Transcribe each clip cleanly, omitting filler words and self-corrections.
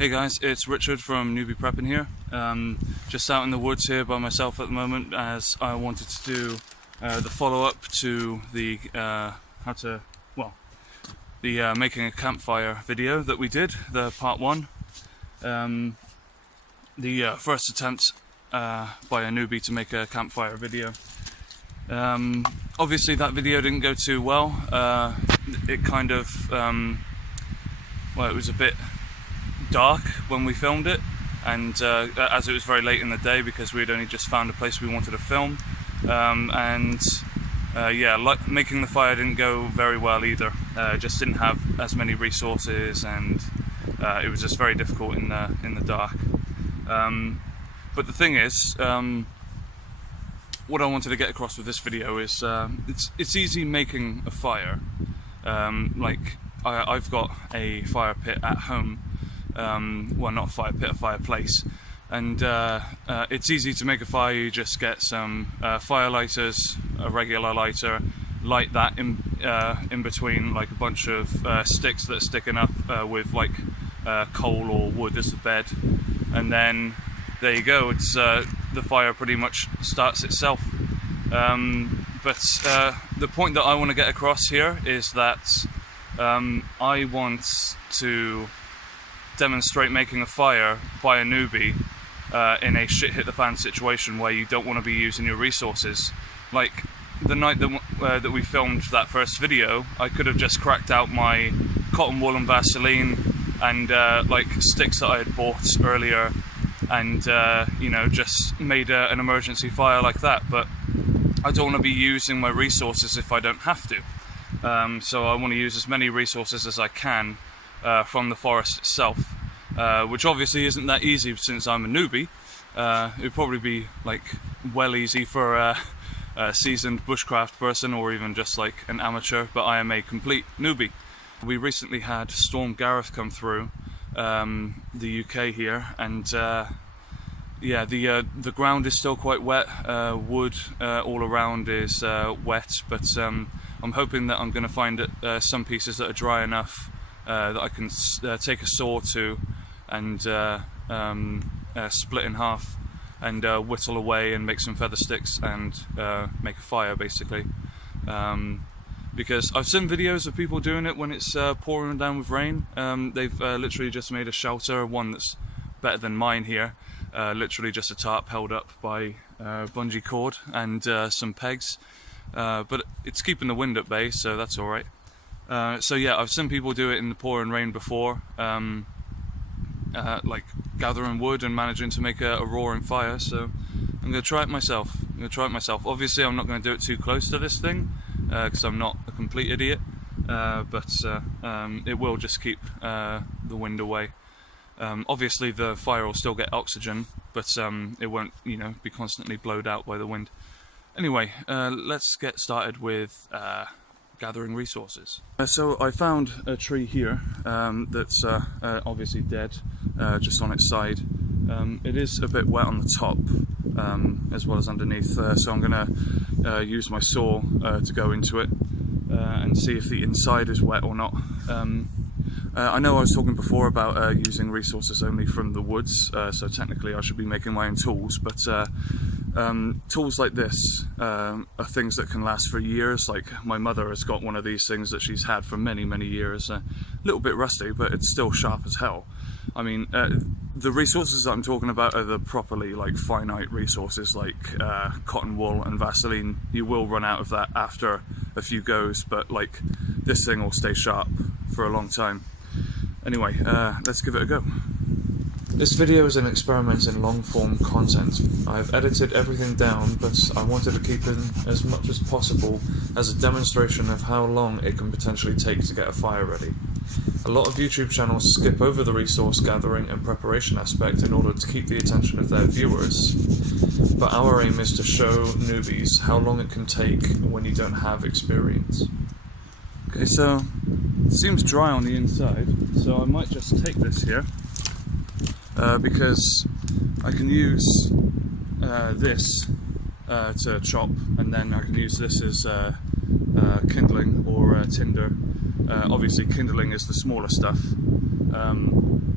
Hey guys, it's Richard from Newbie Prepping here. Just out in the woods here by myself at the moment, as I wanted to do the follow-up to the making a campfire video that we did, the part 1. The first attempt by a newbie to make a campfire video. Obviously that video didn't go too well. It kind of, it was a bit dark when we filmed it, and as it was very late in the day because we'd only just found a place we wanted to film, making the fire didn't go very well either. Just didn't have as many resources, and it was just very difficult in the dark. But the thing is, what I wanted to get across with this video is it's easy making a fire. I've got a fire pit at home. Well, not a fire pit, a fireplace, and it's easy to make a fire. You just get some fire lighters, a regular lighter, light that in between like a bunch of sticks that are sticking up with coal or wood as the bed, and then there you go. It's the fire pretty much starts itself. But the point that I want to get across here is that I want to demonstrate making a fire by a newbie in a shit hit the fan situation where you don't want to be using your resources. Like the night that we filmed that first video, I could have just cracked out my cotton wool and Vaseline and sticks that I had bought earlier, and just made an emergency fire like that. But I don't want to be using my resources if I don't have to. So I want to use as many resources as I can from the forest itself, which obviously isn't that easy since I'm a newbie. It would probably be well easy for a seasoned bushcraft person, or even just like an amateur, but I am a complete newbie. We recently had Storm Gareth come through the UK here, and the ground is still quite wet. Wood all around is wet, but I'm hoping that I'm going to find some pieces that are dry enough that I can take a saw to and split in half and whittle away and make some feather sticks and make a fire, basically. Because I've seen videos of people doing it when it's pouring down with rain. They've literally just made a shelter, one that's better than mine here. Literally just a tarp held up by bungee cord and some pegs. But it's keeping the wind at bay, so that's alright. So yeah, I've seen people do it in the pouring rain before, gathering wood and managing to make a roaring fire, so I'm going to try it myself. Obviously I'm not going to do it too close to this thing, because I'm not a complete idiot, but it will just keep the wind away. Obviously the fire will still get oxygen, but it won't, be constantly blowed out by the wind. Anyway, let's get started with gathering resources. So I found a tree here that's obviously dead, just on its side. It is a bit wet on the top as well as underneath, so I'm going to use my saw to go into it and see if the inside is wet or not. I know I was talking before about using resources only from the woods, so technically I should be making my own tools, but tools like this are things that can last for years. Like my mother has got one of these things that she's had for many years, a little bit rusty, but it's still sharp as hell. I mean, the resources that I'm talking about are the properly finite resources, like cotton wool and Vaseline. You will run out of that after a few goes, but this thing will stay sharp for a long time. Anyway, let's give it a go. This video is an experiment in long-form content. I've edited everything down, but I wanted to keep in as much as possible as a demonstration of how long it can potentially take to get a fire ready. A lot of YouTube channels skip over the resource gathering and preparation aspect in order to keep the attention of their viewers, but our aim is to show newbies how long it can take when you don't have experience. Okay, so it seems dry on the inside, so I might just take this here. Because I can use this to chop, and then I can use this as kindling or tinder. Obviously kindling is the smaller stuff,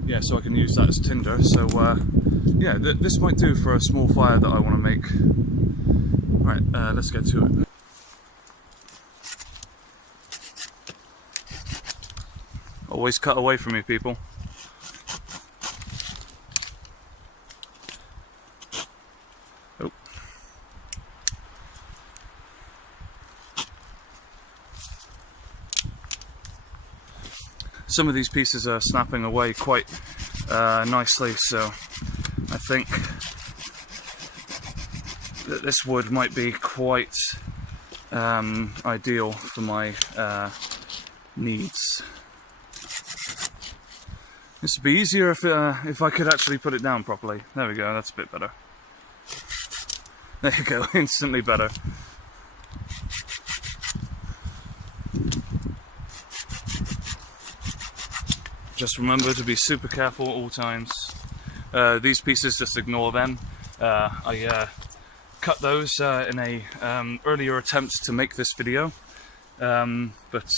yeah, so I can use that as tinder. So yeah, this might do for a small fire that I want to make. Right, let's get to it. Always cut away from me, people. Oh. Some of these pieces are snapping away quite nicely, so I think that this wood might be quite ideal for my needs. This would be easier if I could actually put it down properly. There we go, that's a bit better. There you go, instantly better. Just remember to be super careful at all times. These pieces, just ignore them. I cut those in a earlier attempt to make this video, but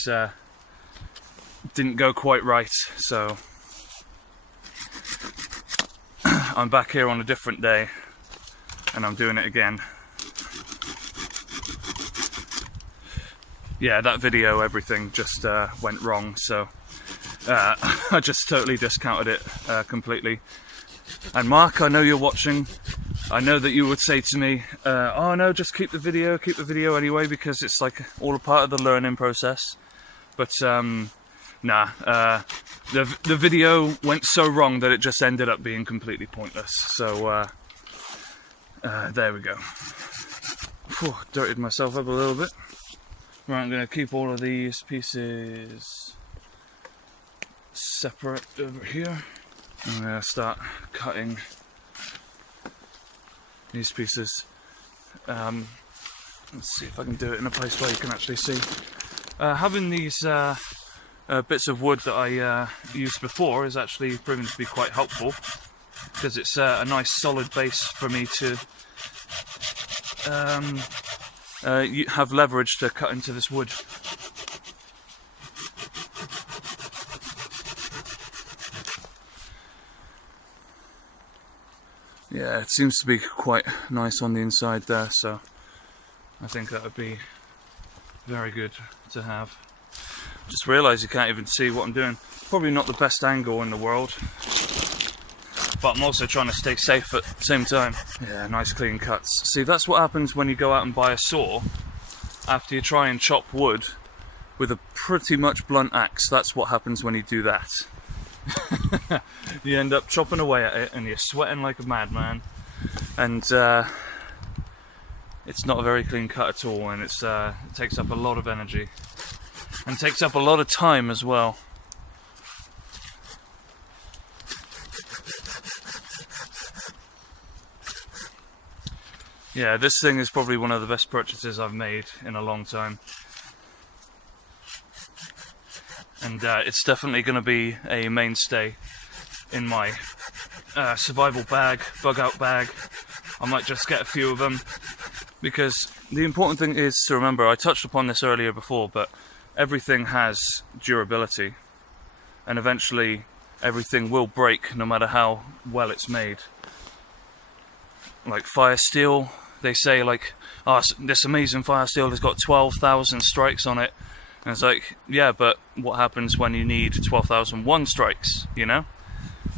didn't go quite right, so I'm back here on a different day and I'm doing it again. Yeah, that video, everything just went wrong, so I just totally discounted it completely. And Mark, I know you're watching. I know that you would say to me, oh no, just keep the video anyway, because it's like all a part of the learning process. But nah, the video went so wrong that it just ended up being completely pointless. So there we go. Whew, dirtied myself up a little bit. Right, I'm going to keep all of these pieces separate over here. I'm going to start cutting these pieces. Let's see if I can do it in a place where you can actually see. Having these bits of wood that I used before is actually proven to be quite helpful, because it's a nice solid base for me to have leverage to cut into this wood. Yeah, it seems to be quite nice on the inside there, so I think that would be very good to have. Just realised you can't even see what I'm doing. Probably not the best angle in the world, but I'm also trying to stay safe at the same time. Yeah, nice clean cuts. See, that's what happens when you go out and buy a saw after you try and chop wood with a pretty much blunt axe. That's what happens when you do that. You end up chopping away at it and you're sweating like a madman, and it's not a very clean cut at all, and it takes up a lot of energy and takes up a lot of time as well. Yeah, this thing is probably one of the best purchases I've made in a long time. And it's definitely going to be a mainstay in my survival bag, bug out bag. I might just get a few of them, because the important thing is to remember, I touched upon this earlier before, but everything has durability, and eventually everything will break no matter how well it's made. Like fire steel, they say like, oh, this amazing fire steel has got 12,000 strikes on it. And it's like, yeah, but what happens when you need 12,001 strikes, you know?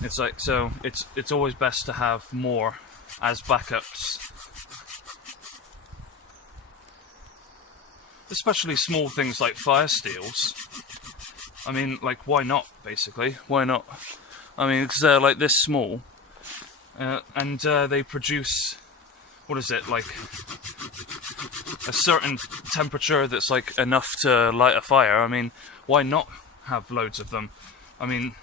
It's like, so it's always best to have more as backups. Especially small things like fire steels. I mean, like, why not, basically? Why not? I mean, because they're like this small, and they produce, what is it, like a certain temperature that's like enough to light a fire. I mean, why not have loads of them? I mean,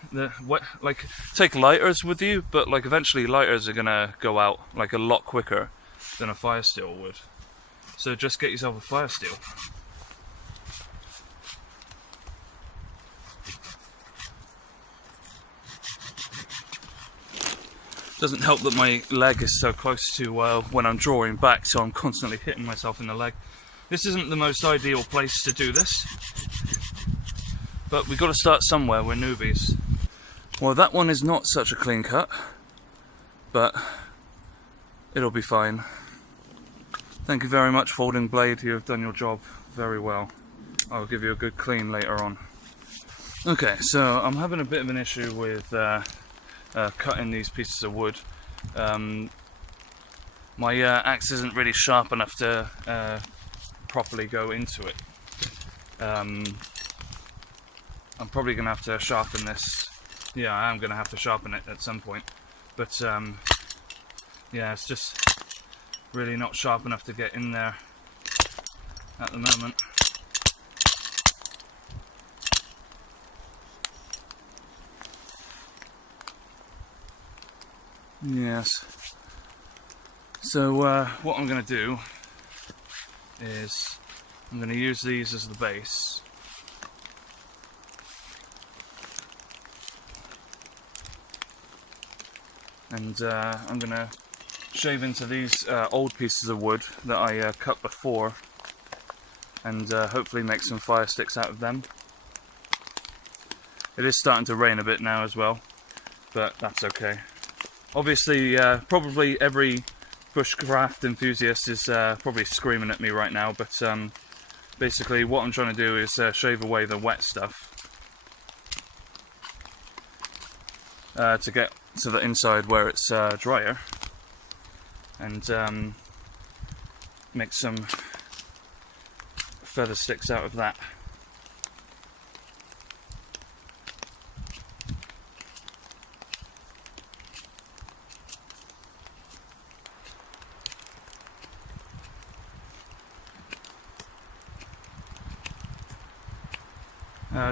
like, take lighters with you, but like eventually lighters are gonna go out like a lot quicker than a fire steel would. So just get yourself a fire steel. Doesn't help that my leg is so close to when I'm drawing back, so I'm constantly hitting myself in the leg. This isn't the most ideal place to do this, but we've got to start somewhere. We're newbies. Well, that one is not such a clean cut, but it'll be fine. Thank you very much, folding blade. You have done your job very well. I'll give you a good clean later on. Okay, so I'm having a bit of an issue with cutting these pieces of wood. My axe isn't really sharp enough to properly go into it. I'm probably going to have to sharpen this. Yeah, I am going to have to sharpen it at some point. But yeah, it's just really not sharp enough to get in there at the moment. Yes. So what I'm going to do is I'm going to use these as the base. And I'm going to shave into these old pieces of wood that I cut before, and hopefully make some fire sticks out of them. It is starting to rain a bit now as well, but that's okay. Obviously, probably every bushcraft enthusiast is probably screaming at me right now, but basically what I'm trying to do is shave away the wet stuff to get to the inside where it's drier, and make some feather sticks out of that.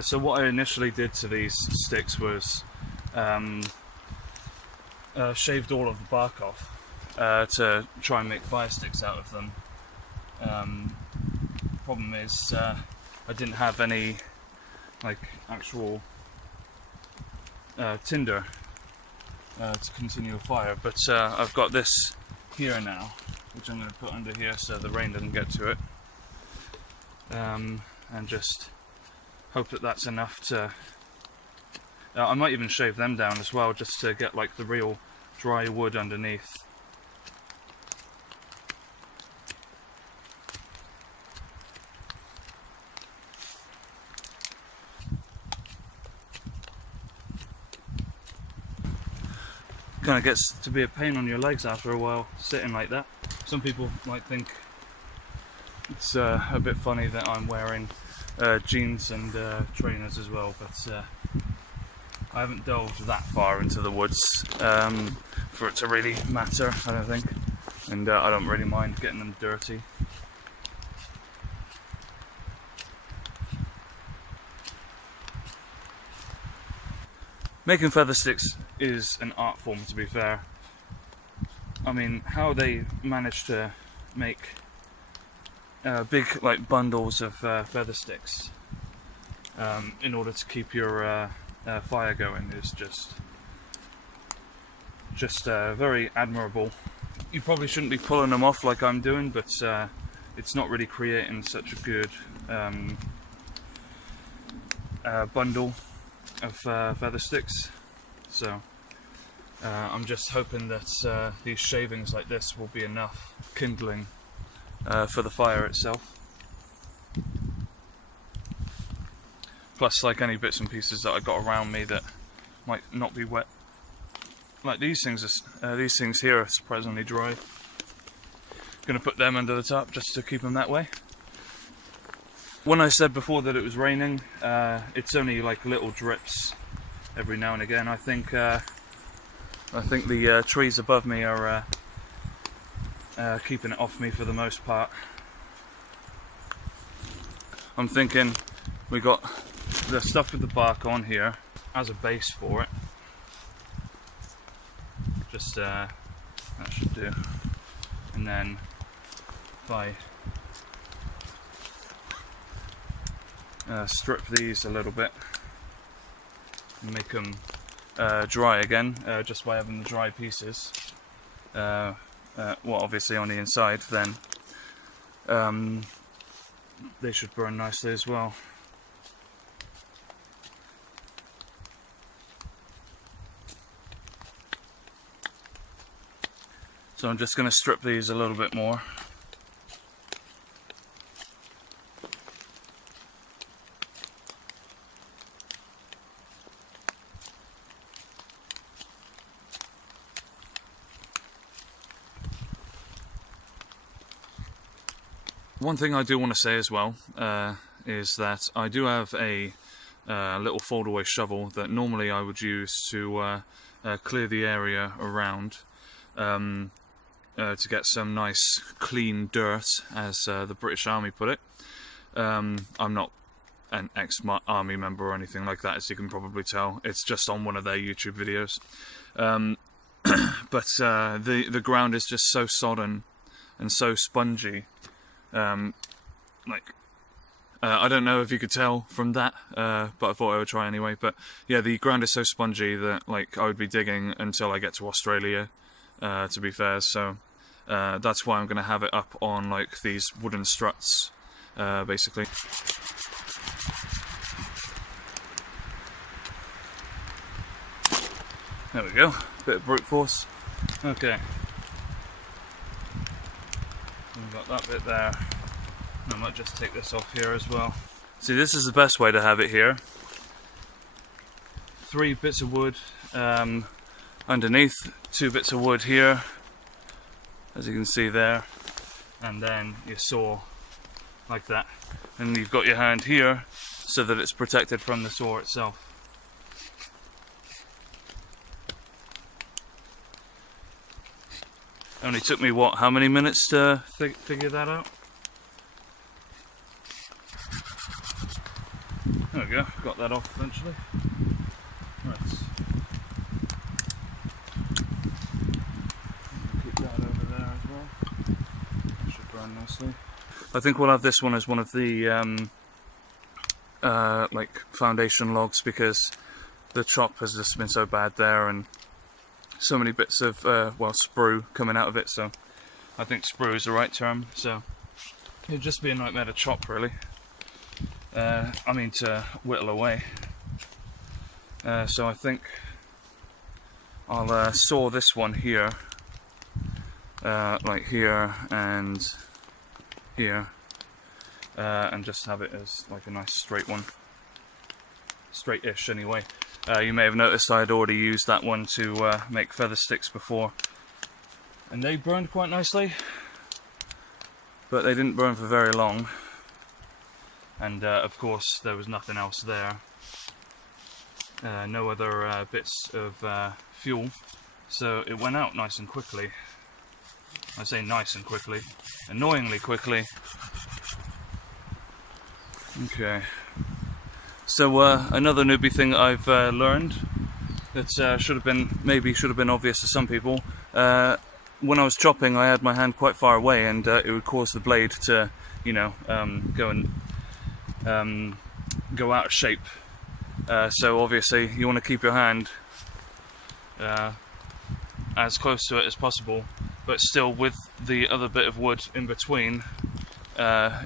So what I initially did to these sticks was shaved all of the bark off to try and make fire sticks out of them. Problem is I didn't have any like actual tinder to continue a fire, but I've got this here now, which I'm going to put under here so the rain doesn't get to it, and just hope that that's enough to... I might even shave them down as well, just to get like the real dry wood underneath. Kind of gets to be a pain on your legs after a while, sitting like that. Some people might think it's a bit funny that I'm wearing jeans and trainers as well, but I haven't delved that far into the woods for it to really matter, I don't think, and I don't really mind getting them dirty. Making feather sticks is an art form, to be fair. I mean, how they manage to make big like bundles of feather sticks in order to keep your fire going is just very admirable. You probably shouldn't be pulling them off like I'm doing, but it's not really creating such a good bundle of feather sticks. So I'm just hoping that these shavings like this will be enough kindling for the fire itself. Plus, like any bits and pieces that I got around me that might not be wet, like these things here are surprisingly dry. Gonna put them under the top just to keep them that way. When I said before that it was raining, it's only like little drips every now and again. I think the trees above me are keeping it off me for the most part. I'm thinking we got the stuff with the bark on here as a base for it. Just that should do. And then if I strip these a little bit and make them dry again, just by having the dry pieces, well, obviously on the inside, then they should burn nicely as well. So I'm just going to strip these a little bit more. One thing I do want to say as well is that I do have a little foldaway shovel that normally I would use to clear the area around to get some nice clean dirt, as the British Army put it. I'm not an ex-army member or anything like that, as you can probably tell. It's just on one of their YouTube videos. But the ground is just so sodden and so spongy. I don't know if you could tell from that, but I thought I would try anyway. But yeah, the ground is so spongy that like I would be digging until I get to Australia, to be fair. So that's why I'm going to have it up on like these wooden struts, basically. There we go, bit of brute force. Okay. We've got that bit there. I might just take this off here as well. See, this is the best way to have it here. 3 bits of wood underneath, 2 bits of wood here, as you can see there, and then your saw like that. And you've got your hand here so that it's protected from the saw itself. Only took me, what, how many minutes to figure that out? There we go, got that off eventually. Right. Keep that over there as well. That should burn nicely. I think we'll have this one as one of the like foundation logs, because the chop has just been so bad there, and so many bits of well, sprue coming out of it. So I think sprue is the right term. So it'd just be a nightmare to chop, really. I mean, to whittle away. So I think I'll saw this one here, like here and here, and just have it as like a nice straight one, straight-ish anyway. You may have noticed I had already used that one to make feather sticks before, and they burned quite nicely, but they didn't burn for very long. And of course there was nothing else there, no other bits of fuel, so it went out nice and quickly. I say nice and quickly, annoyingly quickly. Okay, so another newbie thing I've learned that should have been obvious to some people. When I was chopping, I had my hand quite far away, and it would cause the blade to, you know, go out of shape. So obviously you want to keep your hand as close to it as possible, but still with the other bit of wood in between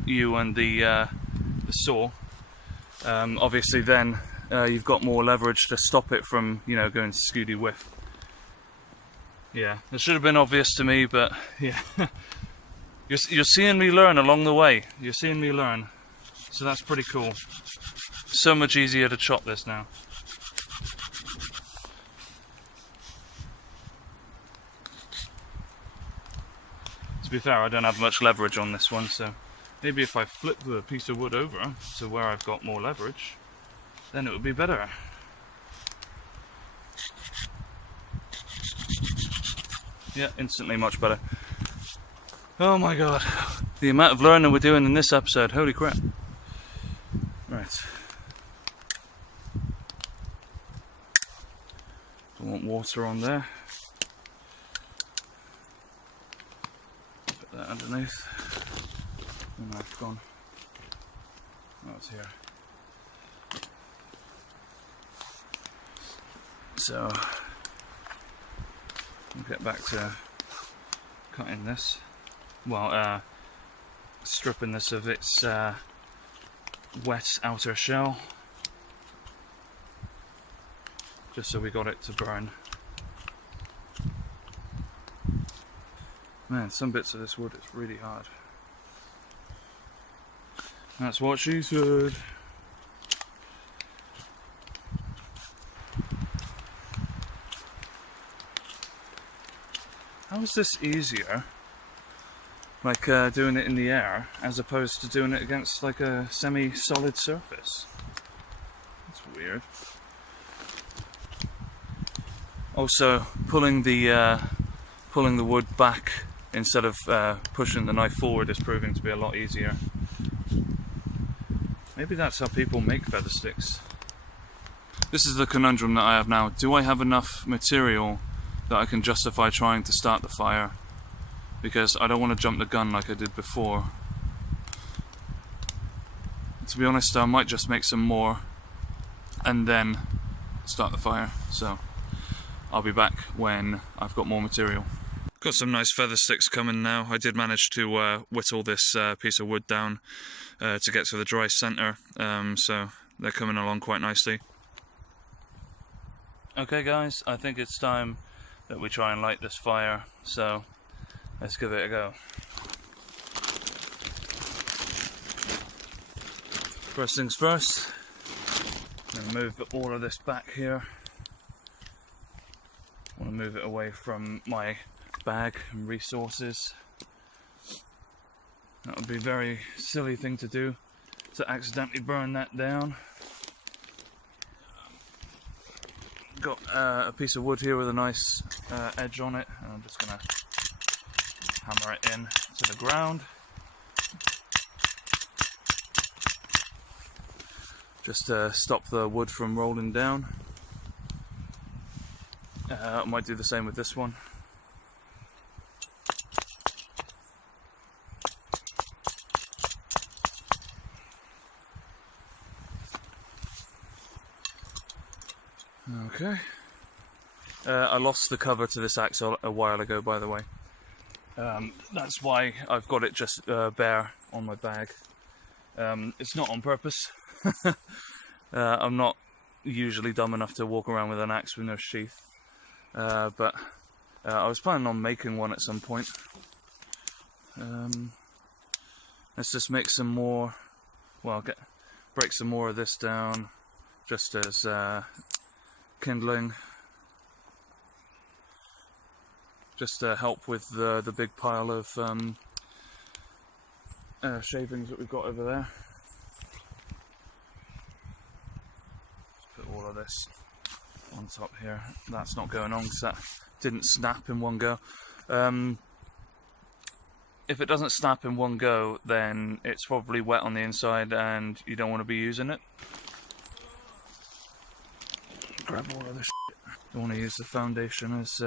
you and the saw. Obviously then you've got more leverage to stop it from, you know, going scooty whiff. Yeah, it should have been obvious to me, but yeah. You're seeing me learn along the way. You're seeing me learn. So that's pretty cool. So much easier to chop this now. To be fair, I don't have much leverage on this one, so maybe if I flip the piece of wood over to where I've got more leverage, then it would be better. Yeah, instantly much better. Oh my god, the amount of learning we're doing in this episode, holy crap. Right. Don't want water on there. Put that underneath. The knife gone. Oh, it's here. So, we'll get back to cutting this. Well, stripping this of its wet outer shell, just so we got it to burn. Man, some bits of this wood is really hard. That's what she said. How is this easier, like doing it in the air, as opposed to doing it against like a semi-solid surface? That's weird. Also, pulling the wood back instead of pushing the knife forward is proving to be a lot easier. Maybe that's how people make feather sticks. This is the conundrum that I have now. Do I have enough material that I can justify trying to start the fire? Because I don't want to jump the gun like I did before. To be honest, I might just make some more and then start the fire. So I'll be back when I've got more material. Got some nice feather sticks coming now. I did manage to whittle this piece of wood down to get to the dry centre, so they're coming along quite nicely. Okay guys, I think it's time that we try and light this fire, so let's give it a go. First things first, I'm going to move all of this back here. I want to move it away from my bag and resources. That would be a very silly thing to do, to accidentally burn that down. Got a piece of wood here with a nice edge on it, and I'm just going to hammer it in to the ground. Just to stop the wood from rolling down. I might do the same with this one. Okay. I lost the cover to this axe a while ago, by the way. That's why I've got it just bare on my bag. It's not on purpose. I'm not usually dumb enough to walk around with an axe with no sheath. But I was planning on making one at some point. Let's just make some more, well, break some more of this down, just as kindling, just to help with the big pile of shavings that we've got over there. Let's put all of this on top here. That's not going on because that didn't snap in one go. If it doesn't snap in one go, then it's probably wet on the inside and you don't want to be using it. Grab all of this shit. Don't want to use the foundation as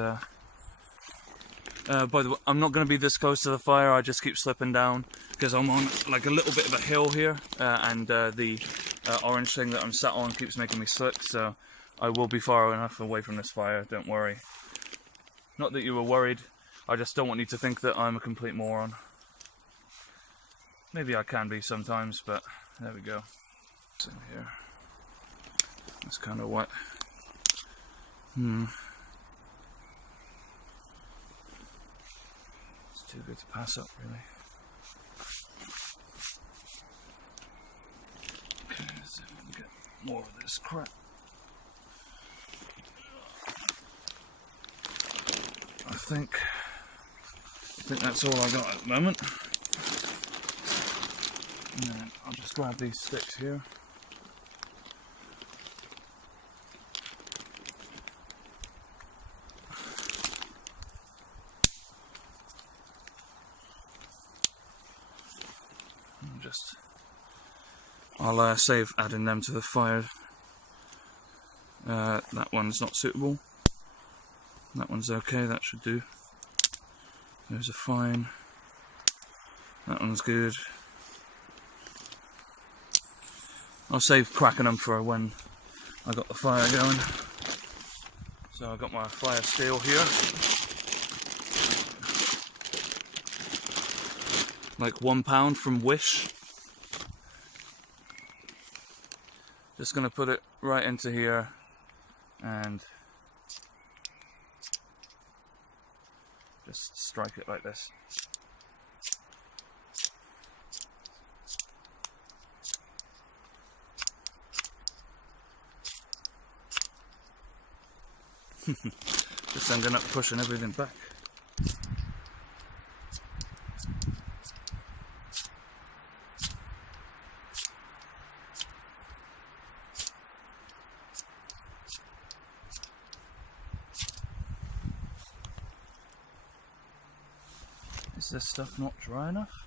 by the way, I'm not going to be this close to the fire. I just keep slipping down because I'm on like a little bit of a hill here, and the orange thing that I'm sat on keeps making me slip, so I will be far enough away from this fire, don't worry. Not that you were worried, I just don't want you to think that I'm a complete moron. Maybe I can be sometimes, but there we go. It's in here. It's kind of wet. It's too good to pass up, really. Okay, let's see if we can get more of this crap. I think that's all I got at the moment. And then I'll just grab these sticks here. I'll save adding them to the fire. That one's not suitable. That one's okay, that should do. Those are fine. That one's good. I'll save cracking them for when I got the fire going. So I've got my fire scale here. Like £1 from Wish. Just gonna put it right into here and Just strike it like this. Just ending up pushing everything back. Is this stuff not dry enough?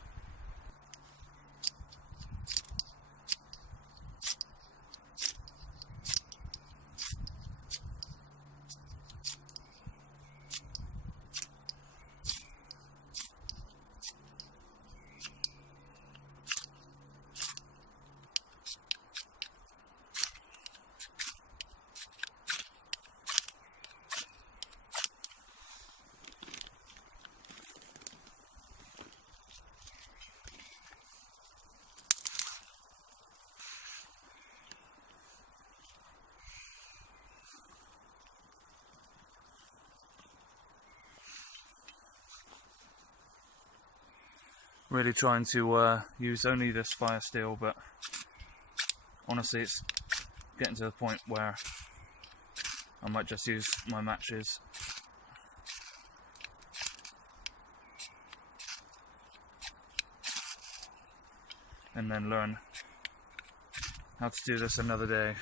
Really trying to use only this fire steel, but honestly it's getting to the point where I might just use my matches. And then learn how to do this another day.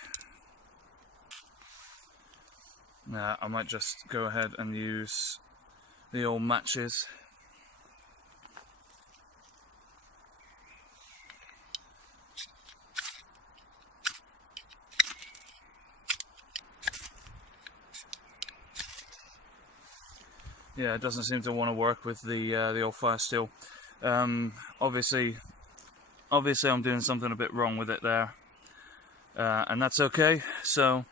I might just go ahead and use the old matches. Yeah, it doesn't seem to want to work with the old fire steel. Obviously I'm doing something a bit wrong with it there, and that's okay. So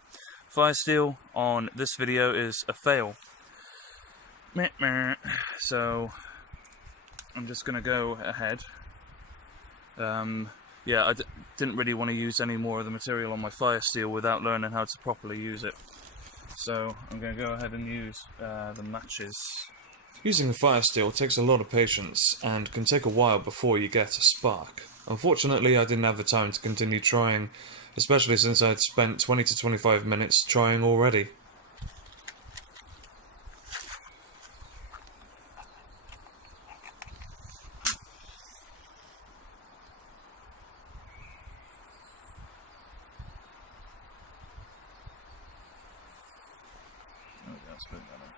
fire steel on this video is a fail. So I'm just gonna go ahead. Yeah, I didn't really want to use any more of the material on my fire steel without learning how to properly use it. So I'm going to go ahead and use the matches. Using the fire steel takes a lot of patience and can take a while before you get a spark. Unfortunately, I didn't have the time to continue trying, especially since I'd spent 20 to 25 minutes trying already. Let's put that in.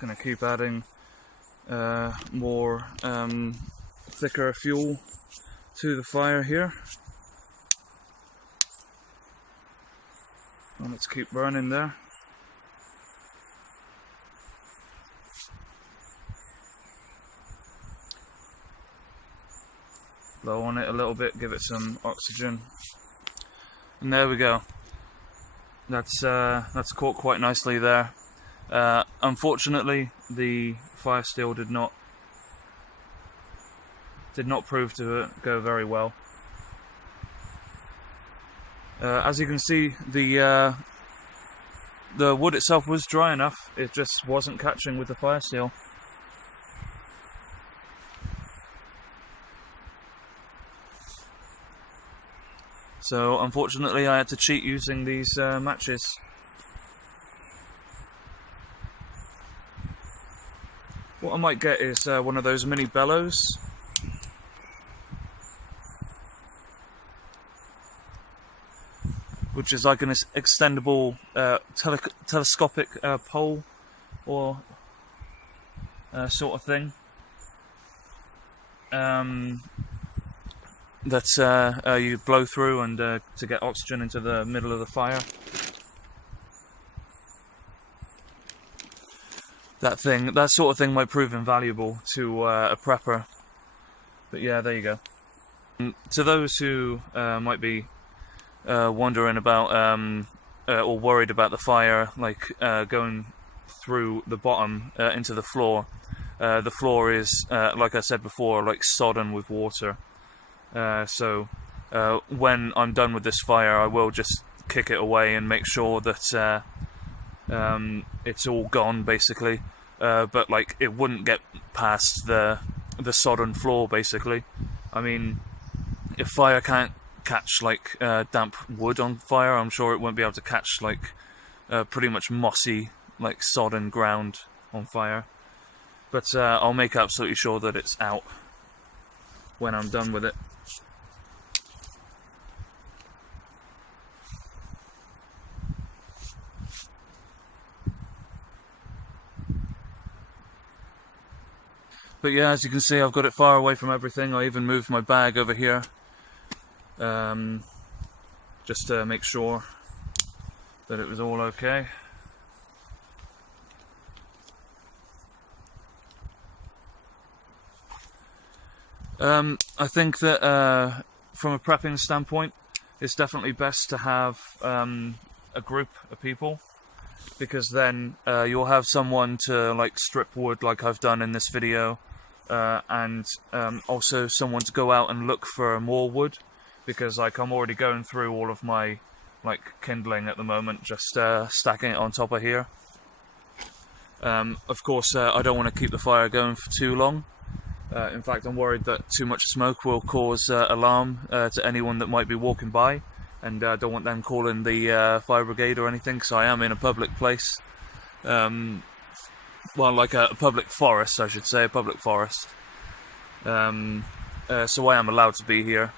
Going to keep adding more thicker fuel to the fire here. And let's keep burning there. Blow on it a little bit, give it some oxygen, and there we go. That's caught quite nicely there. Unfortunately, the fire steel did not prove to go very well. As you can see, the wood itself was dry enough; it just wasn't catching with the fire steel. So, unfortunately, I had to cheat using these matches. What I might get is one of those mini bellows. Which is like an extendable telescopic pole or sort of thing. That you blow through and to get oxygen into the middle of the fire. that sort of thing might prove invaluable to a prepper. But yeah, there you go. To those who might be wondering about or worried about the fire, like going through the bottom into the floor is, like I said before, like sodden with water. So when I'm done with this fire, I will just kick it away and make sure that it's all gone, basically. But like, it wouldn't get past the sodden floor, basically. I mean, if fire can't catch like damp wood on fire, I'm sure it won't be able to catch like pretty much mossy, like sodden ground on fire. But I'll make absolutely sure that it's out when I'm done with it. But yeah, as you can see, I've got it far away from everything. I even moved my bag over here, just to make sure that it was all okay. I think that from a prepping standpoint, it's definitely best to have a group of people, because then you'll have someone to like strip wood like I've done in this video, and also someone to go out and look for more wood, because like I'm already going through all of my like kindling at the moment, just stacking it on top of here. Of course, I don't want to keep the fire going for too long. In fact, I'm worried that too much smoke will cause alarm to anyone that might be walking by, and I don't want them calling the fire brigade or anything, because I am in a public place. Well, like a public forest, I should say, a public forest. So I am allowed to be here.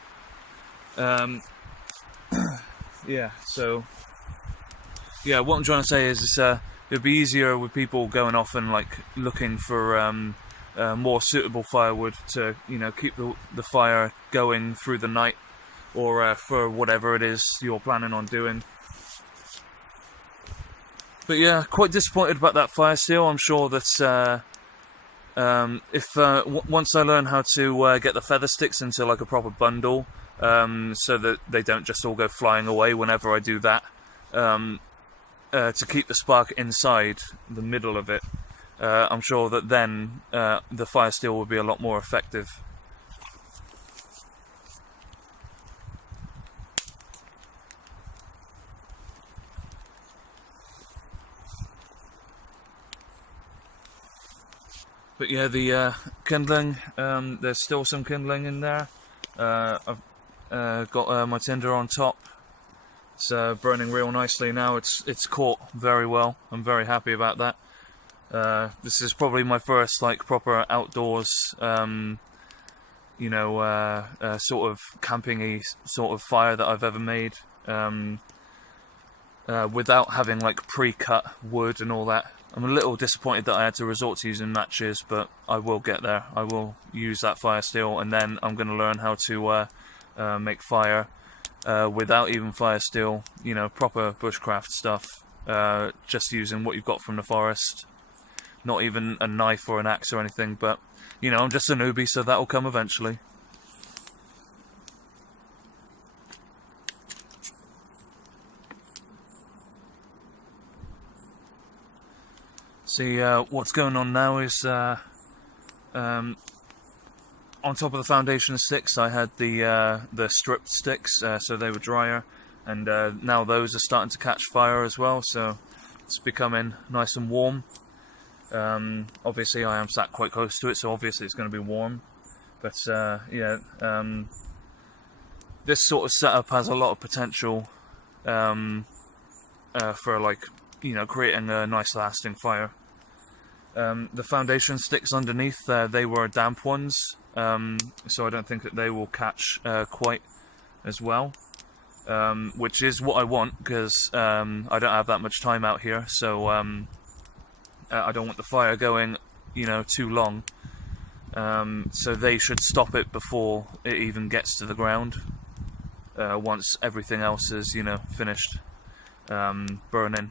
Yeah, so yeah, what I'm trying to say is it'd be easier with people going off and like looking for more suitable firewood to, you know, keep the fire going through the night, or for whatever it is you're planning on doing. But yeah, quite disappointed about that fire seal. I'm sure that once I learn how to get the feather sticks into like a proper bundle, so that they don't just all go flying away whenever I do that, to keep the spark inside the middle of it, I'm sure that then the fire steel will be a lot more effective. But yeah, the kindling, there's still some kindling in there. I've got my tinder on top. It's burning real nicely now. It's caught very well. I'm very happy about that. This is probably my first like proper outdoors, you know, sort of camping-y sort of fire that I've ever made, without having like pre-cut wood and all that. I'm a little disappointed that I had to resort to using matches, but I will get there. I will use that fire steel, and then I'm going to learn how to make fire without even fire steel, you know, proper bushcraft stuff, just using what you've got from the forest. Not even a knife or an axe or anything, but, you know, I'm just a newbie, so that'll come eventually. See, what's going on now is, on top of the foundation sticks, I had the stripped sticks, so they were drier, and now those are starting to catch fire as well, so it's becoming nice and warm. Obviously I am sat quite close to it, so obviously it's going to be warm, but yeah, this sort of setup has a lot of potential for, like, you know, creating a nice lasting fire. The foundation sticks underneath, they were damp ones, so I don't think that they will catch quite as well, which is what I want, because I don't have that much time out here, so I don't want the fire going, you know, too long, so they should stop it before it even gets to the ground, once everything else is, you know, finished burning.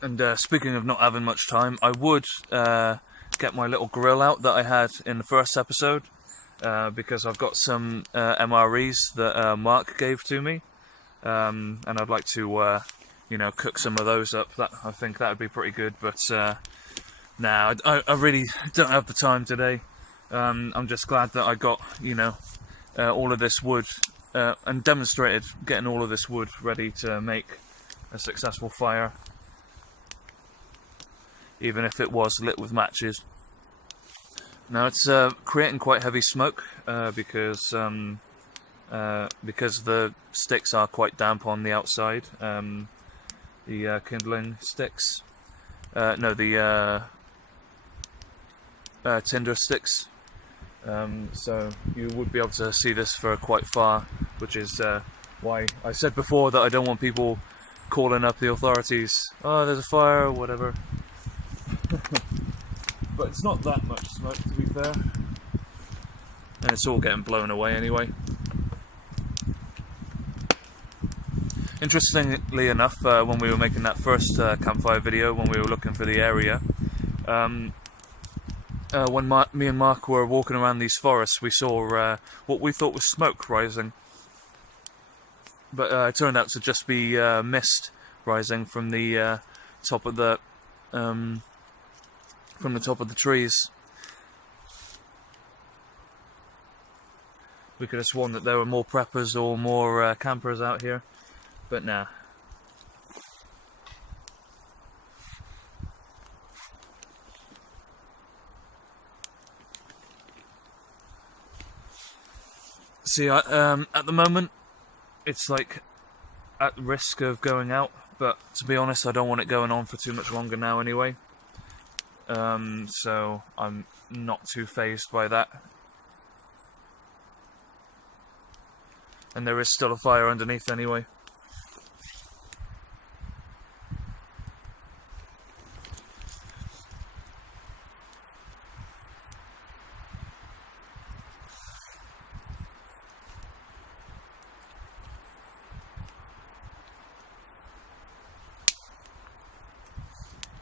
And speaking of not having much time, I would get my little grill out that I had in the first episode, because I've got some MREs that Mark gave to me, and I'd like to cook some of those up. I think that would be pretty good, but nah, I really don't have the time today. I'm just glad that I got all of this wood and demonstrated getting all of this wood ready to make a successful fire, even if it was lit with matches. Now it's creating quite heavy smoke because the sticks are quite damp on the outside. The kindling sticks, no, the tinder sticks. So you would be able to see this for quite far, which is why I said before that I don't want people calling up the authorities. Oh, there's a fire or whatever. But it's not that much smoke, to be fair, and it's all getting blown away anyway. Interestingly enough, when we were making that first campfire video, when we were looking for the area, when me and Mark were walking around these forests, we saw what we thought was smoke rising, but it turned out to just be mist rising from the top of the trees. We could have sworn that there were more preppers or more campers out here, but nah. See, at the moment, it's like at risk of going out, but to be honest, I don't want it going on for too much longer now anyway. So I'm not too fazed by that. And there is still a fire underneath anyway.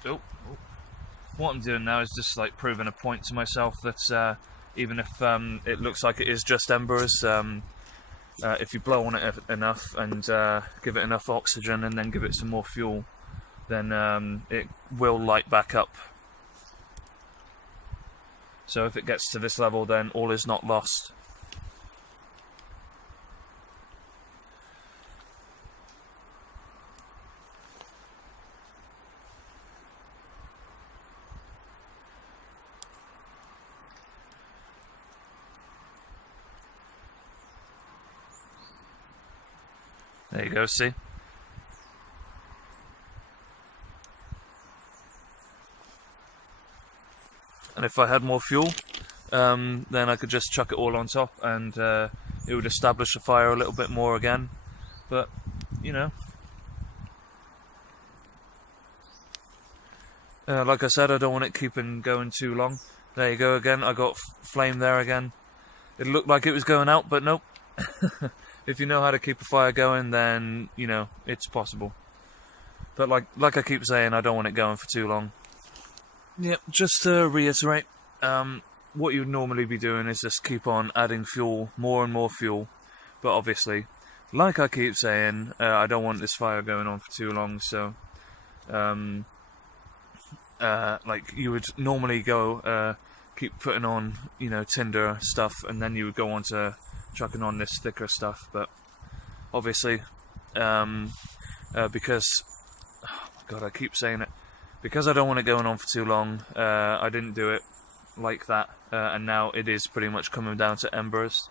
Oh. What I'm doing now is just like proving a point to myself that even if it looks like it is just embers, if you blow on it enough and give it enough oxygen and then give it some more fuel, then it will light back up. So if it gets to this level, then all is not lost. There you go, see? And if I had more fuel, then I could just chuck it all on top and it would establish the fire a little bit more again. But, like I said, I don't want it keeping going too long. There you go again, I got flame there again. It looked like it was going out, but nope. If you know how to keep a fire going, then, it's possible. But like I keep saying, I don't want it going for too long. Yep, just to reiterate, what you'd normally be doing is just keep on adding fuel, more and more fuel. But obviously, like I keep saying, I don't want this fire going on for too long, so... like you would normally go, keep putting on, tinder stuff, and then you would go on to chucking on this thicker stuff, but obviously because oh my god, I keep saying it, because I don't want it going on for too long, I didn't do it like that, and now it is pretty much coming down to embers.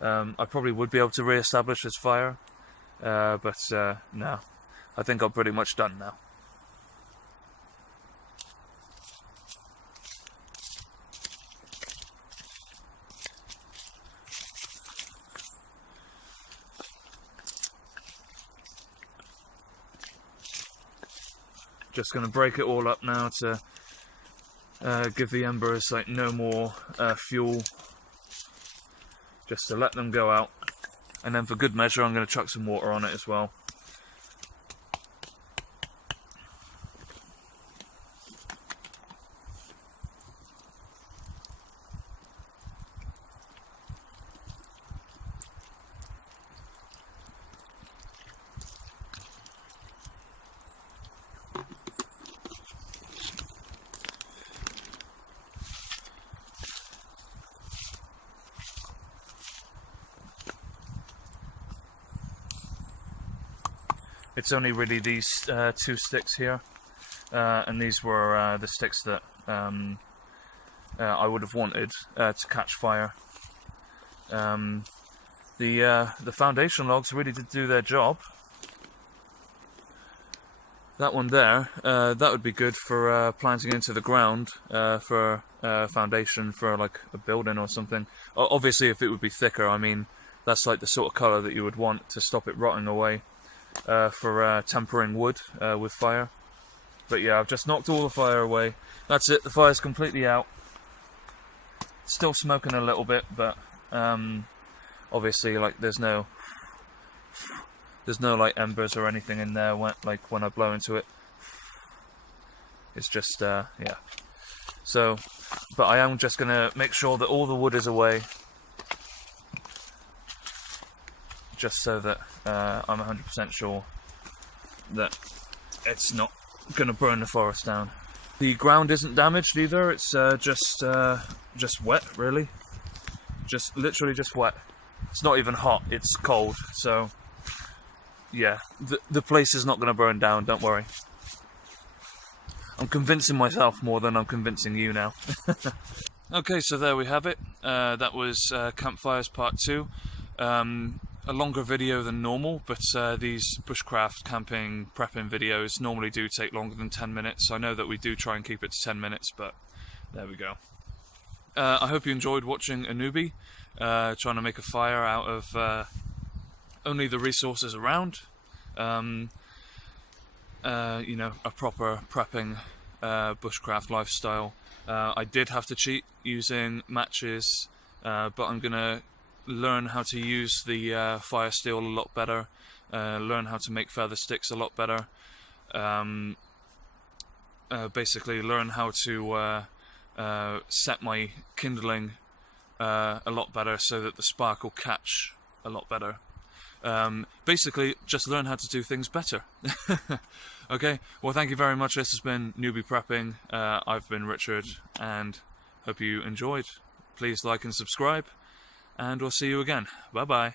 I probably would be able to re-establish this fire, but no, I think I'm pretty much done now. Just going to break it all up now to give the embers like no more fuel, just to let them go out, and then for good measure I'm going to chuck some water on it as well. it's only really these 2 sticks here, and these were the sticks that I would have wanted to catch fire. The foundation logs really did do their job. That one there, that would be good for planting into the ground for foundation for like a building or something. Obviously, if it would be thicker, I mean, that's like the sort of colour that you would want to stop it rotting away for tempering wood with fire. But yeah, I've just knocked all the fire away. That's it, the fire's completely out. Still smoking a little bit, but obviously, like, there's no like embers or anything in there when I blow into it. It's just yeah. So, but I am just gonna make sure that all the wood is away, just so that I'm 100% sure that it's not gonna burn the forest down. The ground isn't damaged either. It's just wet, really. Just literally just wet. It's not even hot. It's cold. So yeah, the place is not going to burn down. Don't worry. I'm convincing myself more than I'm convincing you now. Okay, so there we have it. That was Campfires Part 2. A longer video than normal, but these bushcraft camping prepping videos normally do take longer than 10 minutes. I know that we do try and keep it to 10 minutes, but there we go. I hope you enjoyed watching a newbie trying to make a fire out of only the resources around. You know, a proper prepping bushcraft lifestyle. I did have to cheat using matches, but I'm gonna learn how to use the fire steel a lot better, learn how to make feather sticks a lot better, basically learn how to set my kindling a lot better so that the spark will catch a lot better. Basically, just learn how to do things better. Okay, well, thank you very much. This has been Newbie Prepping. I've been Richard, and hope you enjoyed. Please like and subscribe, and we'll see you again. Bye-bye.